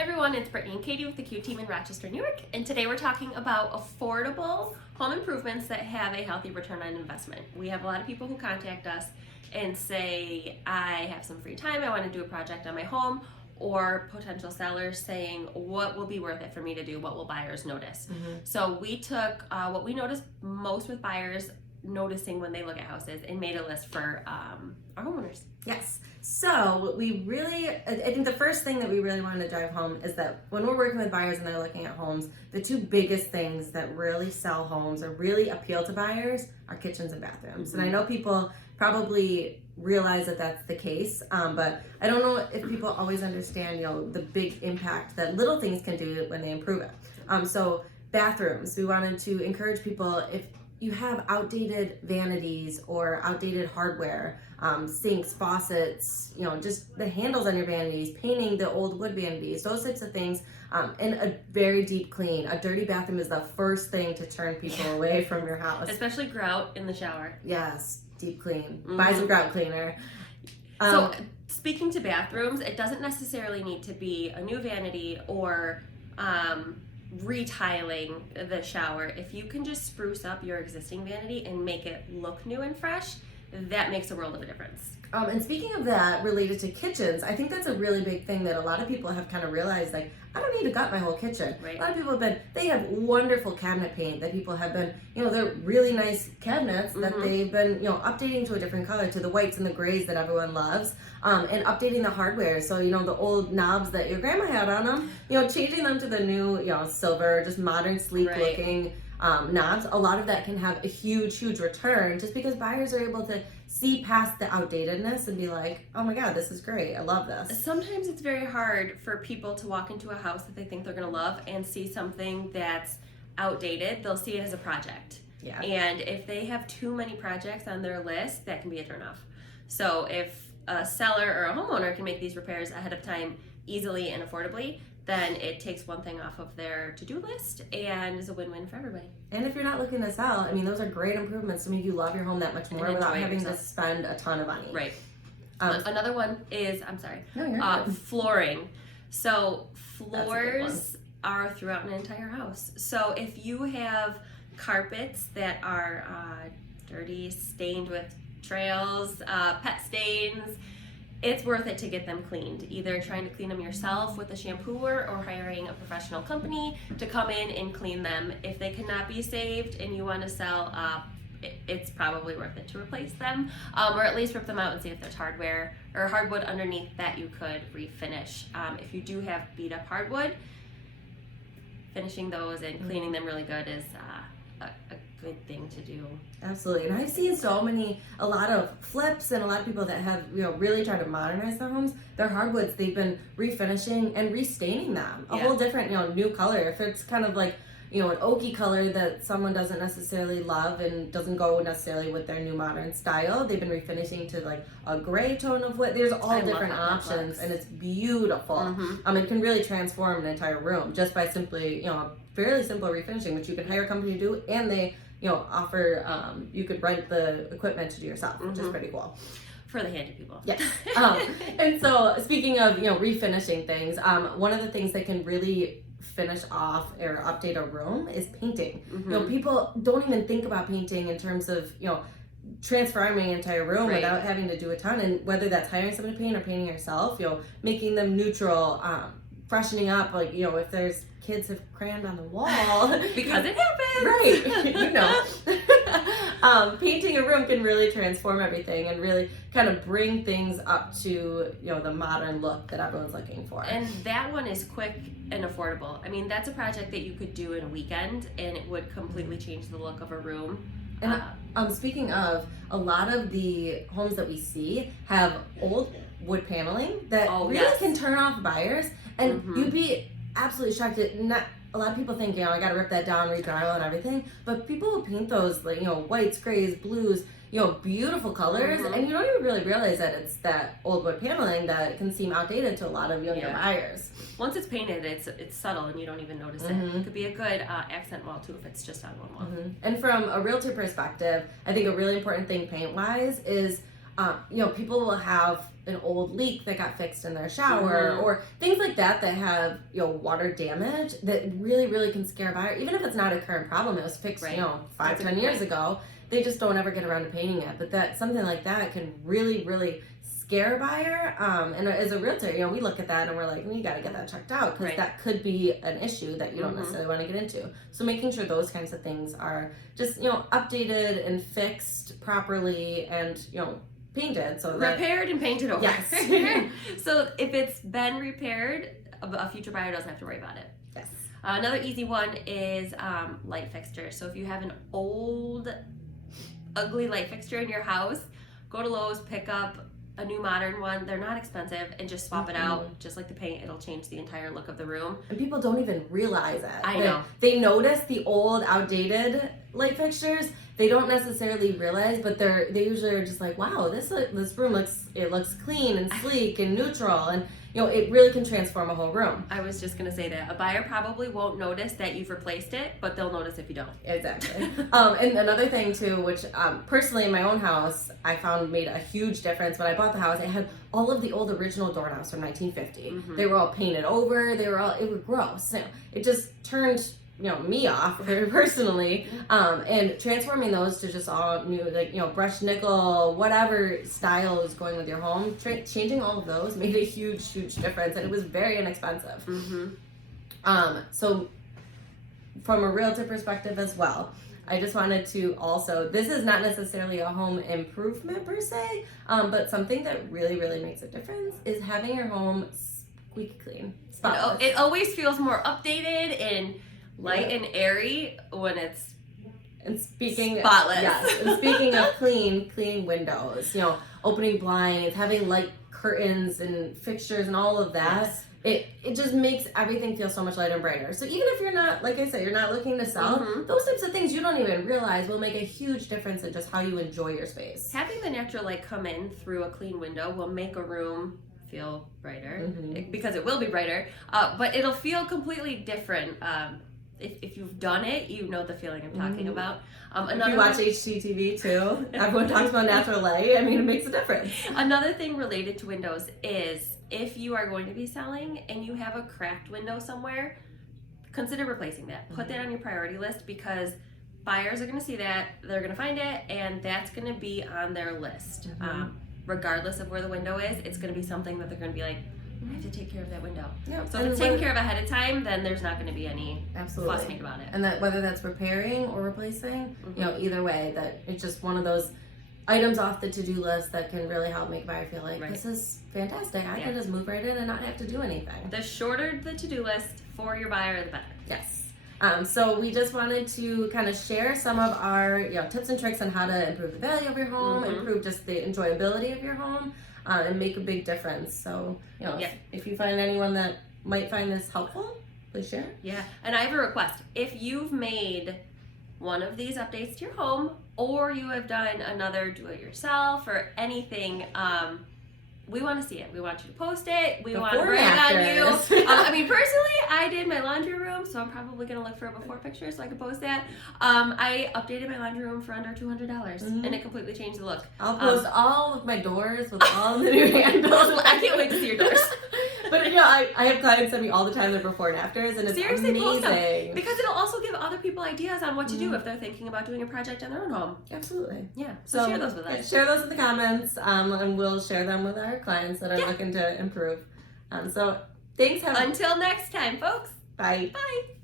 Hi everyone, it's Brittany and Katie with the Q team in Rochester, New York, and today we're talking about affordable home improvements that have a healthy return on investment. We have a lot of people who contact us and say, I have some free time, I want to do a project on my home, or potential sellers saying, what will be worth it for me to do, what will buyers notice? So we took what we noticed most with buyers noticing when they look at houses and made a list for our homeowners. Yes. So I think the first thing that we really wanted to drive home is that when we're working with buyers and they're looking at homes, the two biggest things that really sell homes or really appeal to buyers are kitchens and bathrooms. And I know people probably realize that that's the case, but I don't know if people always understand, the big impact that little things can do when they improve it. So bathrooms, we wanted to encourage people, if you have outdated vanities or outdated hardware, sinks, faucets, just the handles on your vanities, painting the old wood vanities, those types of things, and a very deep clean. A dirty bathroom is the first thing to turn people away from your house. Especially grout in the shower. Yes, deep clean. Buy some grout cleaner. So speaking to bathrooms, it doesn't necessarily need to be a new vanity or retiling the shower. If you can just spruce up your existing vanity and make it look new and fresh, that makes a world of a difference. And speaking of that, related to kitchens, I think that's a really big thing that a lot of people have kind of realized, like, I don't need to gut my whole kitchen. Right. A lot of people they have wonderful cabinet paint that people have been, they're really nice cabinets that they've been, updating to a different color, to the whites and the grays that everyone loves, and updating the hardware. So, the old knobs that your grandma had on them, changing them to the new, silver, just modern, sleek looking knobs. A lot of that can have a huge return just because buyers are able to see past the outdatedness and be like, oh my God, this is great. I love this. Sometimes it's very hard for people to walk into a house that they think they're going to love and see something that's outdated. They'll see it as a project. Yeah. And if they have too many projects on their list, that can be a turnoff. So if a seller or a homeowner can make these repairs ahead of time easily and affordably, then it takes one thing off of their to-do list and is a win-win for everybody. And if you're not looking to sell, those are great improvements to make you love your home that much more without having to spend a ton of money. Right. Another one is, No, you're good. flooring. So floors are throughout an entire house. So if you have carpets that are dirty, stained with trails, pet stains, it's worth it to get them cleaned. Either trying to clean them yourself with a shampooer or hiring a professional company to come in and clean them. If they cannot be saved and you want to sell, it's probably worth it to replace them, or at least rip them out and see if there's hardware or hardwood underneath that you could refinish. If you do have beat up hardwood, finishing those and cleaning them really good is a good thing to do. Absolutely. And I've seen a lot of flips and a lot of people that have, really tried to modernize their homes. Their hardwoods, they've been refinishing and restaining them. A whole different, new color. If it's kind of like, an oaky color that someone doesn't necessarily love and doesn't go necessarily with their new modern style, they've been refinishing to like a gray tone of wood. There's all different options and it's beautiful. It can really transform an entire room just by simply, fairly simple refinishing, which you can hire a company to do, and they offer, you could rent the equipment to do yourself, which is pretty cool. For the handy people. Yes. And so speaking of, refinishing things, one of the things that can really finish off or update a room is painting. People don't even think about painting in terms of, transforming an entire room without having to do a ton. And whether that's hiring someone to paint or painting yourself, making them neutral, freshening up, like, if there's kids have crammed on the wall. Because it happens. Right. Painting a room can really transform everything and really kind of bring things up to, the modern look that everyone's looking for. And that one is quick and affordable. I mean, that's a project that you could do in a weekend and it would completely change the look of a room. And speaking of, a lot of the homes that we see have old wood paneling that can turn off buyers, and you'd be absolutely shocked at not. A lot of people think, I got to rip that down, redraw and everything, but people will paint those like, whites, grays, blues, beautiful colors, and you don't even really realize that it's that old wood paneling that can seem outdated to a lot of younger buyers. Once it's painted, it's subtle and you don't even notice it. It could be a good accent wall too if it's just on one wall. And from a realtor perspective, I think a really important thing paint-wise is People will have an old leak that got fixed in their shower or things like that have, water damage that really, really can scare a buyer. Even if it's not a current problem, it was fixed, 5-10 years ago. They just don't ever get around to painting it. But that something like that can really, really scare a buyer. And as a realtor, we look at that and we're like, you got to get that checked out because that could be an issue that you don't necessarily want to get into. So making sure those kinds of things are just, updated and fixed properly and, painted. So repaired and painted over. Yes. So if it's been repaired, a future buyer doesn't have to worry about it. Yes. Another easy one is light fixtures. So if you have an old, ugly light fixture in your house, go to Lowe's, pick up a new modern one. They're not expensive, and just swap it out. Just like the paint, it'll change the entire look of the room. And people don't even realize it. I know. They notice the old, outdated light fixtures. They don't necessarily realize, but they usually are just like, wow, this room looks clean and sleek and neutral, and it really can transform a whole room. I was just gonna say that a buyer probably won't notice that you've replaced it, but they'll notice if you don't. Exactly. And another thing too, which personally in my own house, I found made a huge difference. When I bought the house, it had all of the old original doorknobs from 1950. They were all painted over. It was gross. It just turned me off very personally, and transforming those to just all new, like, brushed nickel, whatever style is going with your home, changing all of those made a huge difference, and it was very inexpensive. So from a realtor perspective as well, I just wanted to also, this is not necessarily a home improvement per se, but something that really, really makes a difference is having your home squeaky clean, spotless. It always feels more updated and light and airy when it's spotless. Yes. And speaking of clean windows, opening blinds, having light curtains and fixtures and all of that. Yes. It just makes everything feel so much lighter and brighter. So even if you're not, like I said, you're not looking to sell, those types of things you don't even realize will make a huge difference in just how you enjoy your space. Having the natural light come in through a clean window will make a room feel brighter, because it will be brighter, but it'll feel completely different. If you've done it, you know the feeling I'm talking about. If you watch HGTV too, everyone talks about natural light. I mean, it makes a difference. Another thing related to windows is if you are going to be selling and you have a cracked window somewhere, consider replacing that. Put that on your priority list because buyers are going to see that, they're going to find it, and that's going to be on their list. Regardless of where the window is, it's going to be something that they're going to be like, I have to take care of that window. So if it's taken care of ahead of time, then there's not going to be any fuss made about it. And that whether that's repairing or replacing, either way, that it's just one of those items off the to-do list that can really help make a buyer feel like this is fantastic. I can just move right in and not have to do anything. The shorter the to-do list for your buyer, the better. Yes. So we just wanted to kind of share some of our tips and tricks on how to improve the value of your home, improve just the enjoyability of your home. And make a big difference. So, if you find anyone that might find this helpful, please share. Yeah, and I have a request. If you've made one of these updates to your home, or you have done another do-it-yourself or anything, we want to see it. We want you to post it. We want to brag on you. I mean, personally, I did my laundry room, so I'm probably going to look for a before picture so I can post that. I updated my laundry room for under $200, and it completely changed the look. I'll post all of my doors with all the new handles. I can't wait to see your doors. But I have clients send me all the time their before and afters, and it's seriously amazing. Post them, because it'll also give other people ideas on what to do if they're thinking about doing a project in their own home. Absolutely. Yeah. So share those with us. Share those in the comments, and we'll share them with our clients that are looking to improve. So thanks. Until next time, folks. Bye. Bye.